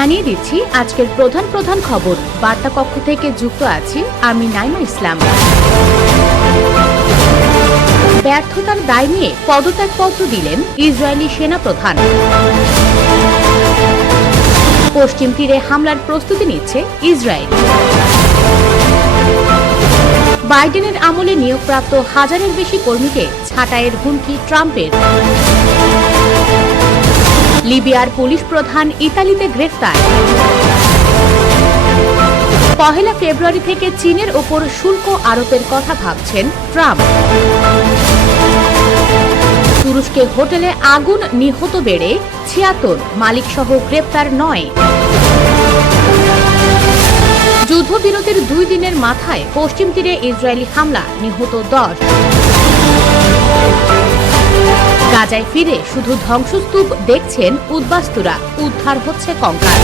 জানিয়ে দিচ্ছি আজকের প্রধান প্রধান খবর। বার্তা কক্ষ থেকে যুক্ত আছি আমি নাইমা ইসলাম। ব্যর্থতার দায় নিয়ে পদত্যাগপত্র দিলেন ইসরায়েলি সেনাপ্রধান। পশ্চিম তীরে হামলার প্রস্তুতি নিচ্ছে ইসরায়েল। বাইডেনের আমলে নিয়োগপ্রাপ্ত হাজারের বেশি কর্মীকে ছাঁটাইয়ের হুমকি ট্রাম্পের। লিবিয়ার পুলিশ প্রধান ইতালিতে গ্রেফতার। পহেলা ফেব্রুয়ারি থেকে চীনের ওপর শুল্ক আরোপের কথা ভাবছেন ট্রাম্প। তুরস্কে হোটেলে আগুন, নিহত বেড়ে ৭৬, মালিকসহ গ্রেপ্তার ৯। যুদ্ধবিরতির ২ দিনের মাথায় পশ্চিম তীরে ইসরায়েলি হামলা, নিহত ১০। গাজায় ফিরে শুধু ধ্বংসস্তূপ দেখছেন উদ্বাস্তুরা, উদ্ধার হচ্ছে কঙ্কাল।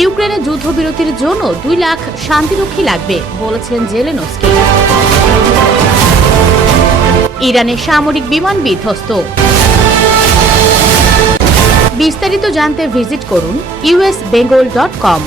ইউক্রেনে যুদ্ধবিরতির জন্য ২ লাখ শান্তিরক্ষী লাগবে বলেছেন জেলেনস্কি। ইরানে সামরিক বিমান বিধ্বস্ত। বিস্তারিত জানতে ভিজিট করুন usbengal.com।